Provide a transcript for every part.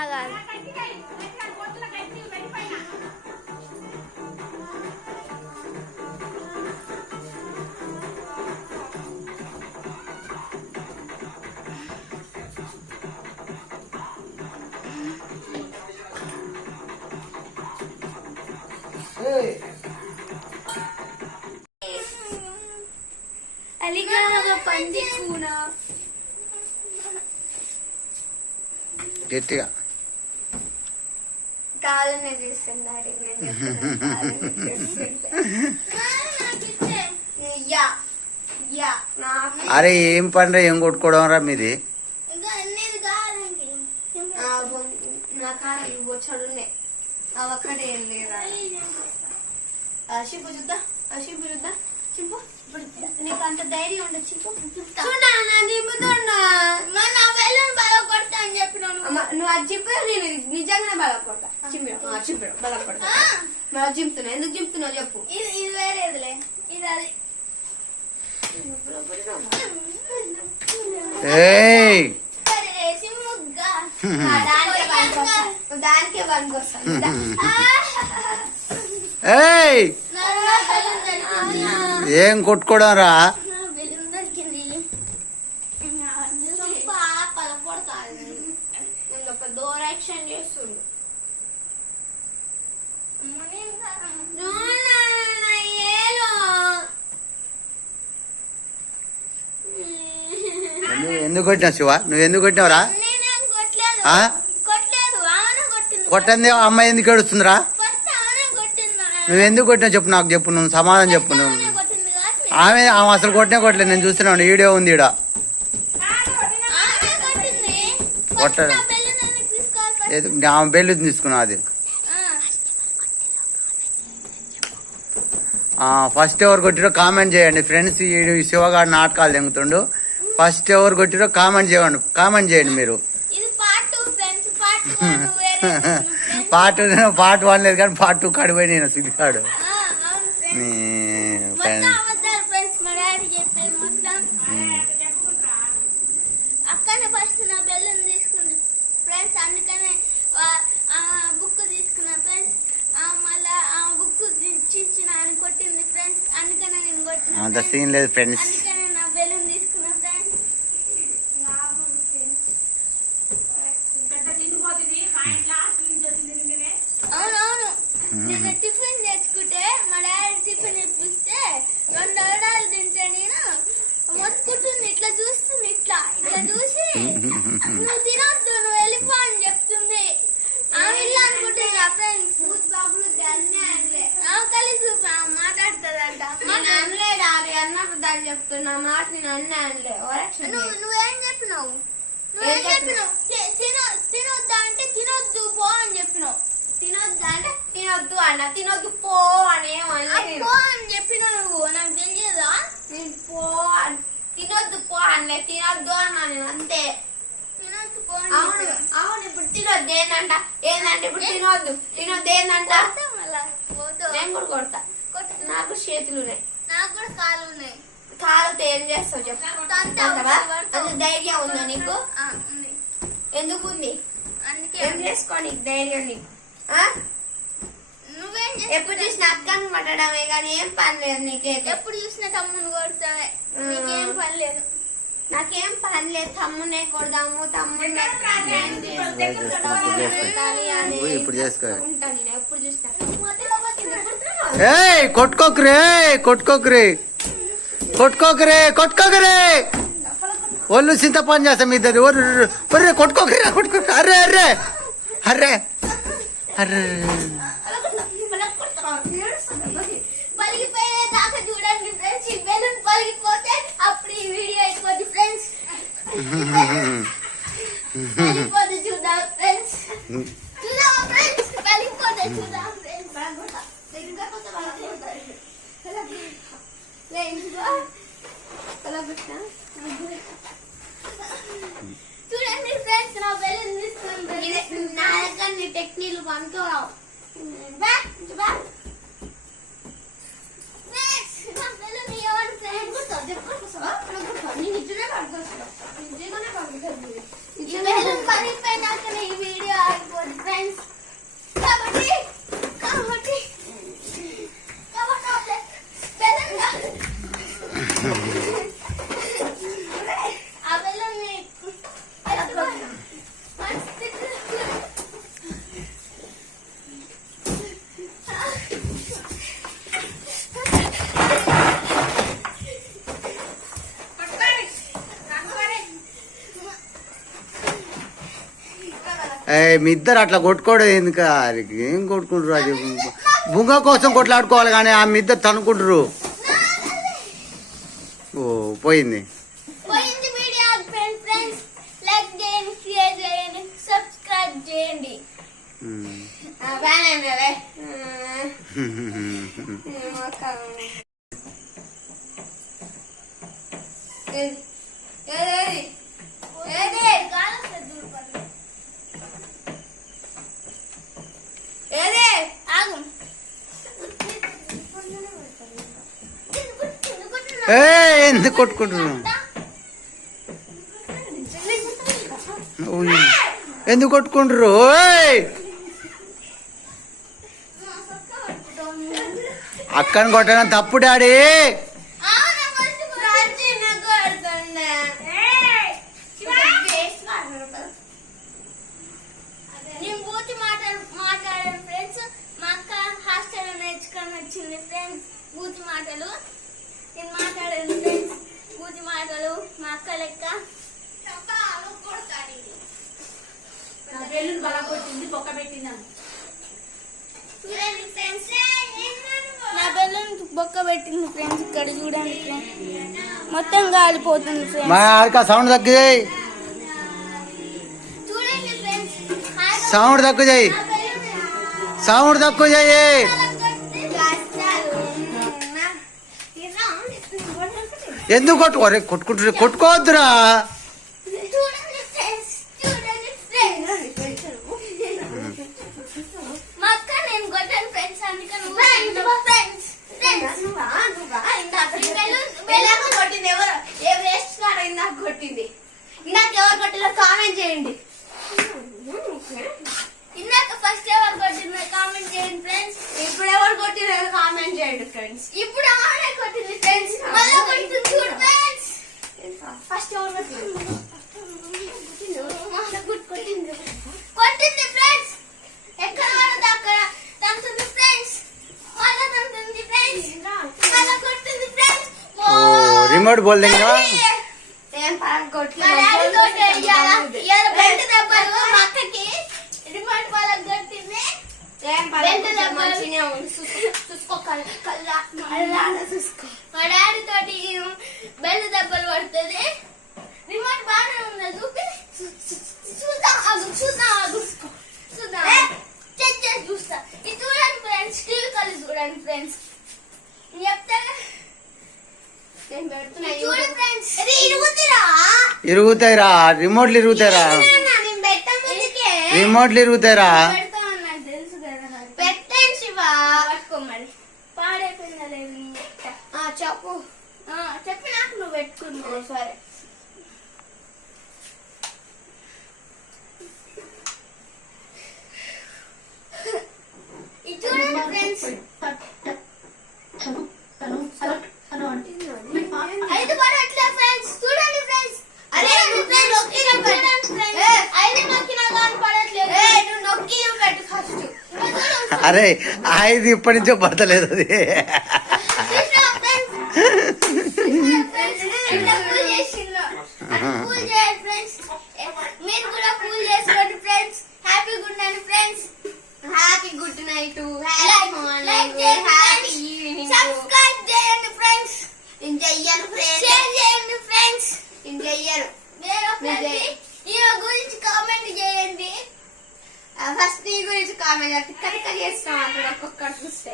ఆగాలి. అలిగా పంది కూన గట్టిగా కాలనే చేస్తున్నాడు. అరే ఏం పండ్రా ఏం కొట్టుకోవడం రా మీది? నా కాడ ఇవ్వ చదువున్నాయి అవక్కడ ఏం లేదా షింపు చూద్దా షింపు చూద్దా చింపు నీకు అంత ధైర్యం ఉండదు చింపు నువ్వు అది చెప్పి నేను నిజంగానే బల కొడతా చింపిడు బల కొడతా మరి చింపుతున్నావు ఎందుకు చింపుతున్నావు చెప్పు. ఇది వేరేదిలే ఇది అది దానికే పనికొస్తాను. ఏం కొట్టుకోవడం రా? డోరాక్షన్ చేస్తుండు. ఎందుకు కొట్టినావు శివ? నువ్వు ఎందుకు కొట్టినావురా? కొట్టంది అమ్మాయి ఎందుకు ఏడుస్తుందిరా? నువ్వు ఎందుకు కొట్టినావు చెప్పు, నాకు చెప్పు, నువ్వు సమాధానం చెప్పు. నువ్వు ఆమె అసలు కొట్టినా కొట్టలేదు, నేను చూస్తున్నాను, వీడియో ఉంది ఈడ. కొట్ట ఆమె బెల్లు తీసుకున్నావు అది. ఫస్ట్ ఎవరు కొట్టిరో కామెంట్ చేయండి ఫ్రెండ్స్. ఈ శివగాడు నాటకాలు తెంగుతుండు. ఫస్ట్ ఎవరు కొట్టిరో కామెంట్ చేయండి మీరు. పార్ట్ 1 లేదు కానీ పార్ట్ 2 కడిపోయి నేను సిగ్గుతాడు. అక్కనే ఫస్ట్ నా బెల్లం తీసుకుంది ఫ్రెండ్స్, అందుకనే బుక్ తీసుకున్నా ఫ్రెండ్స్. మళ్ళా బుక్ చించిన అని కొట్టింది ఫ్రెండ్స్, అందుకనే నేను కొట్టిన. అంత సీన్ లేదు ఫ్రెండ్స్, అందుకనే నా బెల్లం తీసుకున్నా ఫ్రెండ్స్. అవునవును, నేను టిఫిన్ తెచ్చుకుంటే మా డాడీ టిఫిన్ ఇప్పిస్తే 2 అరడాలు తింటే నేను మొత్తుకుంటుంది. ఇట్లా చూస్తుంది, ఇట్లా ఇట్లా చూసి నువ్వు తినొద్దు నువ్వు వెళ్ళిపో అని చెప్తుంది. ఆమె ఇల్లు అనుకుంటుంది ఫ్రెండ్స్. కలిసి మాట్లాడుతుందంట. అనలేడు అది అన్నప్పుడు దాన్ని చెప్తున్నా మాట. నేను అన్నా అనలే. నువ్వేం చెప్పినావు? నువ్వేం చెప్పినావు? తినొద్దు అంటే తినొద్దు పో అని చెప్పినావు. తినొద్దు అంటే తినొద్దు అన్న, తినొద్దు పో అని పో అని చెప్పినావు నువ్వు. నాకు తెలియదా? నేను పో తినొద్దు పో అన్నే, తినొద్దు అన్నా నేను అంతే. తినొద్దు పో. అవును అవును, ఇప్పుడు తినొద్దు ఏందంట? ఏందంటే ఇప్పుడు తినొద్దు ఏందంట? నేను కూడా కొడతా. నాకు చేతులు ఉన్నాయి, నాకు కూడా కాళ్ళు ఉన్నాయి. కాళ్ళతో ఏం చేస్తావు చెప్పు? ధైర్యం ఉందా నీకు? ఎందుకు ఉంది? అందుకే ఏం చేసుకోండి ధైర్యం నీకు. నువ్వేం ఎప్పుడు చూసిన అక్కను పట్టడమే కానీ ఏం పని లేదు నీకైతే. ఎప్పుడు చూసిన తమ్ముని కొడతావే, నీకేం పని లేదు. నాకేం పని లేదు. తమ్మునే కొడదాము, తమ్మునే ఇప్పుడు చేసుకో. ఉంటా నేను ఎప్పుడు చూసినా. కొట్టుకోకరే ఒళ్ళు చింత పని చేస్తాం ఇద్దరు. ఒర్రే కొట్టుకోకరే. అర్రే అర్రే అర్రే అర్రే పలిగిపోయే దాకా చూడండి ఫ్రెండ్స్. ఈ బెలూన్ పలిగిపోతే అప్పుడు ఈ వీడియో అయిపోద్ది ఫ్రెండ్స్. పలిగిపోతే చూద్దాం ఫ్రెండ్స్. చూద్దాం ఫ్రెండ్స్, పలిగిపోతే చూద్దాం ఫ్రెండ్స్. చూడండి ఫ్రెండ్స్, నా బెలూన్ తీసుకుంది. నా దగ్గర నీ టెక్నిక్లు పనుకోరావు. పడిపోయినాక మీ ఇద్దరు అట్లా కొట్టుకోవడం ఎందుకు? ఏం కొట్టుకుంటారు? అది బుంగ కోసం కొట్లాడుకోవాలి కానీ ఆ మీ ఇద్దరు తనుకుంటారు. ఓ పోయింది. ఎందుకు కొట్టుకుంటున్నావు? ఎందుకు కొట్టుకుంటారు? అక్కని కొట్టడం తప్పు డాడీ. బొక్క పెట్టింది ఫ్రెండ్స్. ఇక్కడ చూడండి ఫ్రెండ్స్, మొత్తం గాలిపోతుంది ఫ్రెండ్స్. సౌండ్ తక్కువ చేయి, చూడండి ఫ్రెండ్స్, సౌండ్ తక్కువ చేయి, సౌండ్ తక్కువ చేయి. ఎందుకు కొట్టుకోవద్దురా. కొట్టింది ఇందాక ఎవరు కొట్టిందో కామెంట్ చేయండి. ఇందాక ఫస్ట్ ఎవరు కొట్టిందో కామెంట్ చేయండి ఫ్రెండ్స్. ఇప్పుడు ఎవరు కొట్టిందో కామెంట్ చేయండి ఫ్రెండ్స్. ఇప్పుడు ఆమె కొట్టింది ఫ్రెండ్స్. మళ్ళీ కొట్టింది చూడు ఫ్రెండ్స్. ఫస్ట్ ఎవరు కొట్టింది? కొట్టింది ఫ్రెండ్స్. ఎక్కడ పడదు అక్కడ తంతుంది ఫ్రెండ్స్. మళ్ళీ తంతుంది ఫ్రెండ్స్. మళ్ళీ కొట్టింది ఫ్రెండ్స్. రిమోట్ బోల్ దేంగా మా డాడీ తోటి బెల్ట్ దెబ్బలు పడుతుంది. రిమోట్ బాగానే ఉంది చూపి. చూద్దాం చూస్తా. ఇది చూడండి ఫ్రెండ్స్, టీవీ కలిసి చూడండి ఫ్రెండ్స్. చెప్తా ఇరుగుతాయిరా, రిమోట్లు ఇరుగుతాయిరా, రిమోట్లు ఇరుగుతాయిరా. పెట్టండి శివ, పట్టుకోమని పాడైపోయిందా లేదు చెప్పు. చెప్పి నాకు నువ్వు పెట్టుకున్నావు. సరే ఇది చూడండి ఫ్రెండ్స్. ఐదు పడట్లే ఫ్రెండ్స్. చూడండి ఫ్రెండ్స్. అరే అరే ఐదు ఇప్పటి నుంచో పడతలేదు అది. మీరు కూడా పూజ చేసుకోండి friends. Happy good night friends. Happy good night, happy evening. Subscribe చేయండి ఫ్రెండ్స్. చెయ్యను ఫ్రెండ్స్. షేర్ చేయండి ఫ్రెండ్స్. చెయ్యరు. హీరో గురించి కామెంట్ చేయండి. ఫస్ట్ నీ గురించి కామెంట్ చేస్తే కరెక్ట్ చేస్తాం. అక్కడ ఒక్కొక్కటి చూస్తే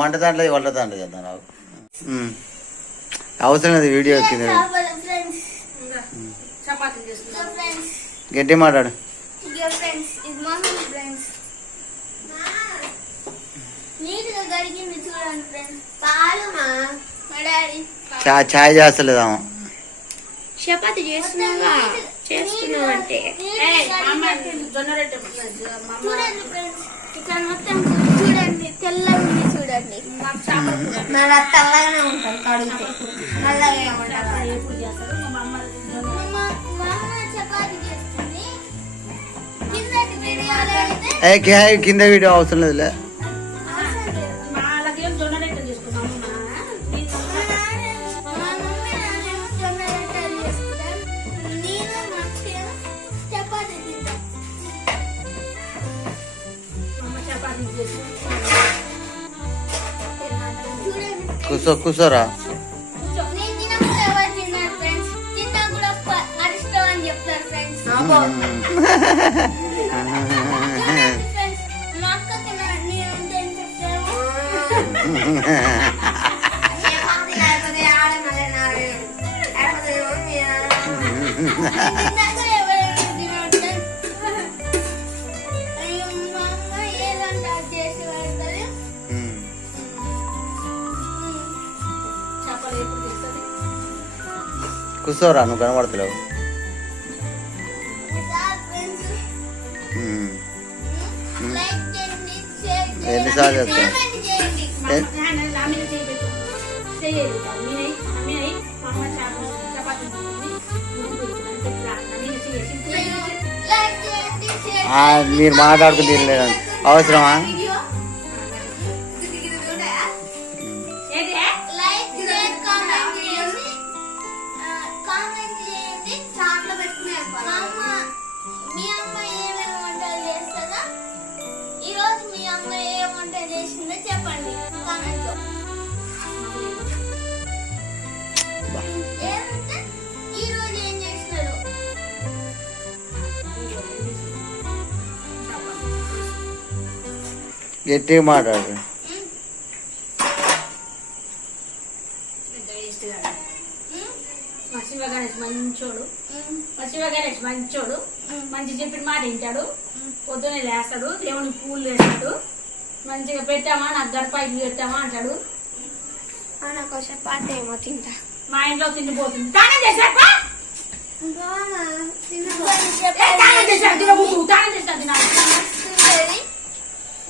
వంట దాంట్లో చేద్దాం. నాకు అవసరం లేదు వీడియో కింద. గట్టి మాట్లాడు. చాయ్ చేస్తలేదా? చపాతి చేస్తున్నావా? చేస్తున్నావు అంటే చూడండి ఫ్రెండ్స్, ఇక్కడ మొత్తం చూడండి. మరి అది తెల్లగానే ఉంటుంది కడిగితే నల్లగా ఏమంటారు ఎప్పుడు చేస్తారు మా అమ్మ చపాతి చేస్తుంది కిందటి వీడియోలో అయితే కింద వీడియో అవసరం లేదులే. వాళ్ళకేం జొన్న రొట్టెలు చేసుకున్నాం మా మమ్మీ నానేమో జొన్న రొట్టెలు చేసుకుంటాం నేను మంచిగా చపాతి తింటాం అమ్మ చపాతీ చేసి కూర్చోరా. నేను తినకుండా ఎవరు తిన్నారు ఫ్రెండ్స్ తిన్నా కూడా అరిష్టం అని చెప్తారు ఫ్రెండ్స్ ఫ్రెండ్స్ మా అక్క తిన్నాను నేను ఏం చెప్తాను మా అమ్మ ఏదంటే అది చేసి పెడతారు చేపలు ఎప్పుడు చేస్తుంది కూర్చోరా, నువ్వు కనబడతలేవు. ఫ్రెండ్స్ ఉమ్. లైక్ చేయండి షేర్ ఎన్నిసార్లు చేయండి చెప్తావు? కామెంట్ చేయండి నా మీద చేయబెట్టు చేయాలి నేనై మా అమ్మ చపాతీ లైక్ చేయండి షేర్ మీరు మాట్లాడుకుంటే తినలేదు అవసరమా? ఏది లైక్ షేర్ కామెంట్ చేయండి కామెంట్ చేయండి చాట్లో పెట్టుకునే అమ్మ మీ అమ్మ ఏమేమి వంటలు చేస్తుందో ఈ రోజు మీ అమ్మ ఏ వంట చేసిందో చెప్పండి కామెంట్ లో ఏమంటే ఈ రోజు ఏం చేసినారు గట్టిగా మాట్లాడు. మా శివ గణేష్ మంచోడు మా శివ గణేష్ మంచోడు మంచి చెప్పిన మాట వింటాడు పొద్దునే లేస్తాడు దేవునికి పూలు వేస్తాడు మంచిగా పెట్టామా నాకు గడప ఇల్లు పెట్టామా అంటాడు నాకు చపాతి ఏమో తింటా మా ఇంట్లో తిండిపోతుంది తానం చేశాక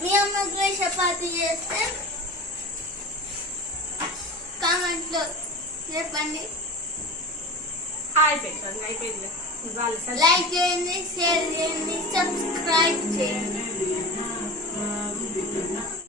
మీ అమ్మకి చపాతి చేస్తే కామెంట్ లో చెప్పండి అయిపోయింది అయిపోయింది లైక్ చేయండి షేర్ చేయండి సబ్స్క్రైబ్ చేయండి